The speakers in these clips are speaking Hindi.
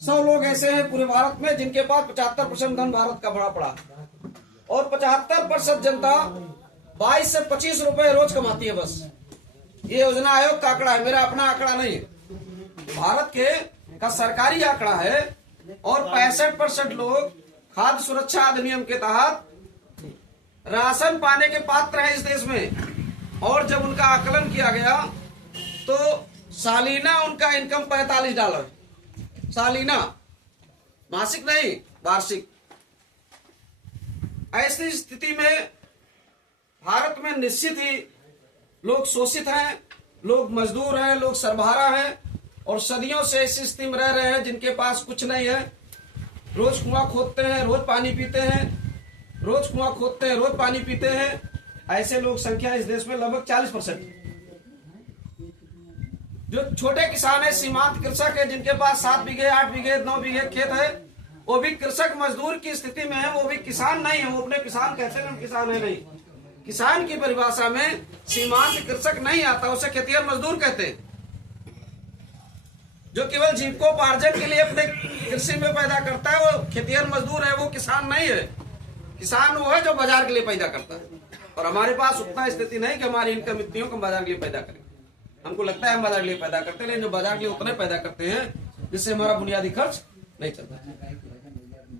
100 लोग ऐसे हैं पूरे भारत में जिनके पास 75% धन भारत का भरा पड़ा, और 75% जनता 22 से 25 रुपए रोज कमाती है बस। ये योजना आयोग का आंकड़ा है, मेरा अपना आंकड़ा नहीं है, भारत के का सरकारी आंकड़ा है। और 65% लोग खाद्य सुरक्षा अधिनियम के तहत राशन पाने के पात्र हैं इस देश में। और जब उनका आकलन किया गया तो सालीना उनका इनकम $45, सालीना, मासिक नहीं, वार्षिक। ऐसी स्थिति में भारत में निश्चित ही लोग शोषित हैं, लोग मजदूर हैं, लोग सरबराह हैं, और सदियों से ऐसी स्थिति में रह रहे हैं जिनके पास कुछ नहीं है। रोज कुआं खोदते हैं, रोज पानी पीते हैं, रोज कुआं खोदते हैं, रोज पानी पीते हैं। ऐसे लोग संख्या इस देश में लगभग 40%। जो छोटे किसान है, सीमांत कृषक है, जिनके पास 7 बीघे, 8 बीघे, 9 बीघे खेत है, वो भी कृषक मजदूर की स्थिति में है, वो भी किसान नहीं है। वो अपने किसान कहते हैं, किसान है नहीं। किसान की परिभाषा में सीमांत कृषक नहीं आता, उसे खेतिहर मजदूर कहते हैं, जो केवल जीविकोपार्जन के लिए अपने कृषि में पैदा करता है, वो खेतिहर मजदूर है, वो किसान नहीं है। किसान वो है जो बाजार के लिए पैदा करता है। और हमारे पास उतना स्थिति नहीं कि हमारी इनकम इतनी हो कि हम बाजार के लिए पैदा करें। हमको लगता है हम बाजार के लिए पैदा करते हैं, लेकिन जो बाजार के लिए उतने पैदा करते हैं जिससे हमारा बुनियादी खर्च नहीं चलता।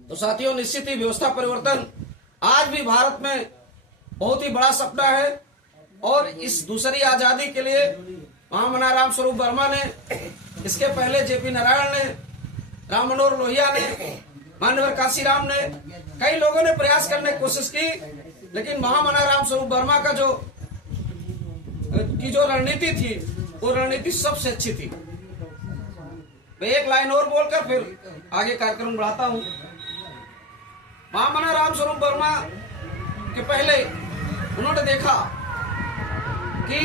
तो साथियों, निश्चित ही व्यवस्था परिवर्तन आज भी भारत में बहुत ही बड़ा सपना है। और इस दूसरी आजादी के लिए महामना राम स्वरूप वर्मा ने, इसके पहले जेपी नारायण ने, राम मनोहर लोहिया ने, मान्यवर काशीराम ने, कई लोगों ने प्रयास करने की कोशिश की, लेकिन महामना राम स्वरूप वर्मा का जो रणनीति थी, वो रणनीति सबसे अच्छी थी। मैं एक लाइन और बोलकर फिर आगे कार्यक्रम बढ़ाता हूं। महामना राम स्वरूप वर्मा के पहले उन्होंने देखा कि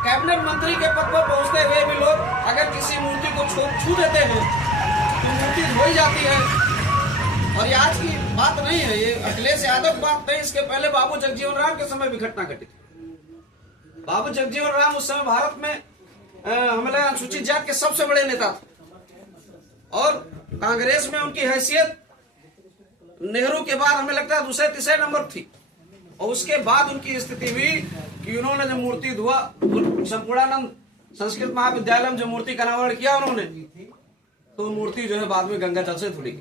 कैबिनेट मंत्री के पद पर पहुंचते हुए भी लोग अगर किसी मूर्ति को छू देते हैं तो मूर्ति धोई जाती है। और ये आज की बात नहीं है, ये अखिलेश यादव की बात नहीं, इसके पहले बाबू जगजीवन राम के समय भी घटना घटी। बाबू जगजीवन राम उस समय भारत में हमें लगा अनुसूचित जाति के सबसे बड़े नेता थे, और कांग्रेस में उनकी हैसियत नेहरू के बाद हमें लगता है दूसरे तीसरे नंबर थी। और उसके बाद उनकी स्थिति हुई कि उन्होंने जो मूर्ति धुआ, संपूर्णानंद संस्कृत महाविद्यालय में जो मूर्ति का अनावरण किया उन्होंने, तो मूर्ति जो है बाद में गंगा जल से धुली।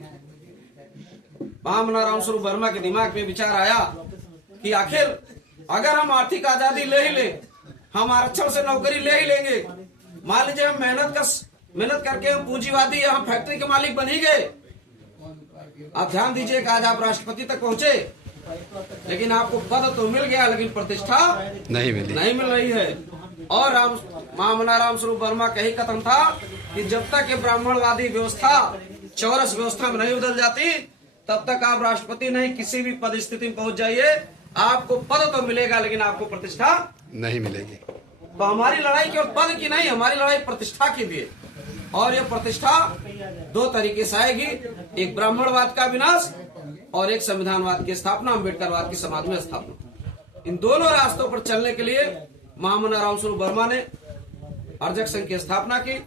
महामना राम स्वरूप वर्मा के दिमाग में विचार आया कि आखिर अगर हम आर्थिक आजादी ले ही ले, हम आरक्षण से नौकरी ले ही लेंगे, मान लीजिए हम मेहनत करके हम पूंजीवादी, हम फैक्ट्री के मालिक बन ही गए। आप ध्यान दीजिए कि आज आप राष्ट्रपति तक पहुंचे, लेकिन आपको पद तो मिल गया, लेकिन प्रतिष्ठा नहीं मिल रही है। और महामना राम स्वरूप वर्मा का ही कथन था कि जब तक ये ब्राह्मणवादी व्यवस्था चौरस व्यवस्था में नहीं बदल जाती, तब तक आप राष्ट्रपति नहीं, किसी भी पद स्थिति में पहुंच जाइए, आपको पद तो मिलेगा लेकिन आपको प्रतिष्ठा नहीं मिलेगी। तो हमारी लड़ाई केवल पद की नहीं, हमारी लड़ाई प्रतिष्ठा की भी है। और ये प्रतिष्ठा 2 तरीके से आएगी, एक ब्राह्मणवाद का विनाश और एक संविधानवाद की स्थापना, अम्बेडकरवाद की समाज में स्थापना। इन दोनों रास्तों पर चलने के लिए महामना राम स्वरूप वर्मा ने अर्जक संघ की स्थापना की।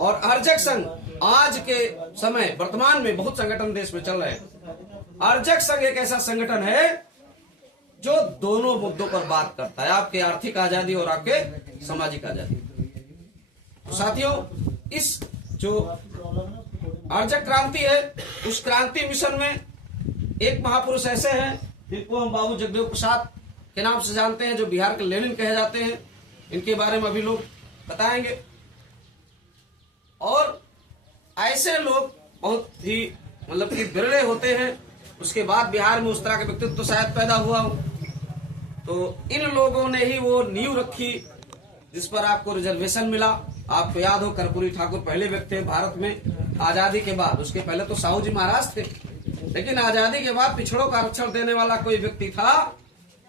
और अर्जक संघ आज के समय वर्तमान में बहुत संगठन देश में चल रहे हैं। अर्जक संघ एक ऐसा संगठन है जो दोनों मुद्दों पर बात करता है, आपके आर्थिक आजादी और आपके सामाजिक आजादी। साथियों, इस जो अर्जक क्रांति है, उस क्रांति मिशन में एक महापुरुष ऐसे हैं जिनको हम बाबू जगदेव प्रसाद के नाम से जानते हैं, जो बिहार के लेनिन कहे जाते हैं। इनके बारे में अभी लोग बताएंगे। और ऐसे लोग बहुत ही मतलब कि बिरले होते हैं। उसके बाद बिहार में उस तरह का व्यक्तित्व तो शायद पैदा हुआ हो। तो इन लोगों ने ही वो नींव रखी जिस पर आपको रिजर्वेशन मिला। आपको याद हो, कर्पूरी ठाकुर पहले व्यक्ति थे भारत में आजादी के बाद। उसके पहले तो साहू जी महाराज थे, लेकिन आजादी के बाद पिछड़ों का आरक्षण देने वाला कोई व्यक्ति था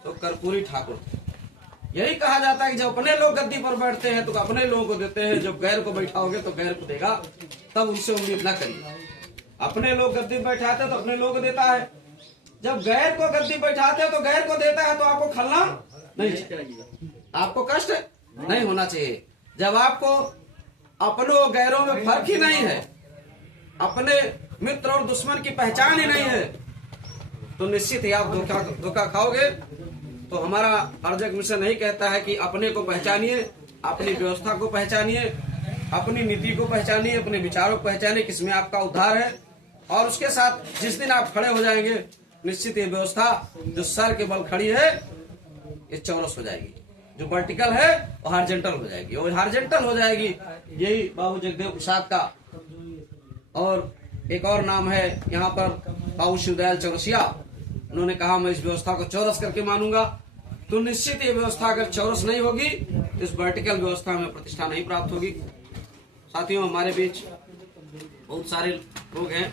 तो कर्पूरी ठाकुर थे। यही कहा जाता है कि जब अपने लोग गद्दी पर बैठते हैं तो अपने लोगों को देते हैं, जब गैर को बैठाओगे तो गैर को देगा, तब उनसे उम्मीद न करिए। अपने लोग गद्दी बैठाते हैं तो अपने लोग को देता है, जब गैर को गद्दी बैठाते हैं तो गैर को देता है। तो आपको खलना नहीं चाहिए, आपको कष्ट नहीं होना चाहिए। जब आपको अपनों गैरों में फर्क ही नहीं है अपने मित्र और दुश्मन की पहचान ही नहीं है, तो निश्चित ही आप धोखा खाओगे। तो हमारा अर्जक मिशन नहीं कहता है कि अपने को पहचानिए, अपनी व्यवस्था को पहचानिए, अपनी नीति को पहचानिए, अपने विचारों को पहचानिए, किसमें आपका उद्धार है। और उसके साथ जिस दिन आप खड़े हो जाएंगे, निश्चित ये व्यवस्था जो सर के बल खड़ी है ये चौरस हो जाएगी, जो वर्टिकल है वो हॉरिजॉन्टल हो जाएगी, और हॉरिजॉन्टल हो जाएगी। यही बाबू जगदेव प्रसाद का और एक और नाम है यहाँ पर बाबू शिवदयाल चौरसिया, उन्होंने कहा मैं इस व्यवस्था को चौरस करके मानूंगा। तो निश्चित ये व्यवस्था अगर चौरस नहीं होगी तो इस वर्टिकल व्यवस्था में प्रतिष्ठा नहीं प्राप्त होगी। साथियों, हमारे बीच बहुत सारे लोग हैं